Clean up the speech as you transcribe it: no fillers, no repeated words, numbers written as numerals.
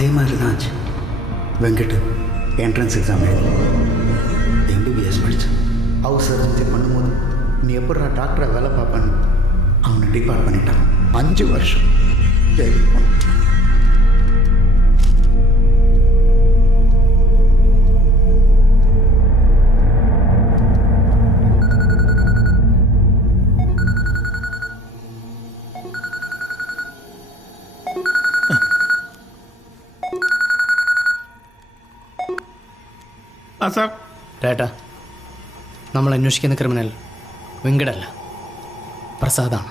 அதே மாதிரி தான் ஆச்சு. வெங்கட் என்ட்ரன்ஸ் எக்ஸாம் எழுதி எம்பிபிஎஸ் படித்தேன். ஹவுஸ் சர்ஜன்சி பண்ணும்போது நீ எப்படா டாக்டரை வேலை பார்ப்பேன்னு அவனை டிபார்ட் பண்ணிட்டான். 5 வருஷம் ஜெயிலுக்கு போனான். സാർ ഡേട്ടാ, നമ്മൾ അന്വേഷിക്കുന്ന ക്രിമിനൽ വെങ്കടല്ല, പ്രസാദാണ്.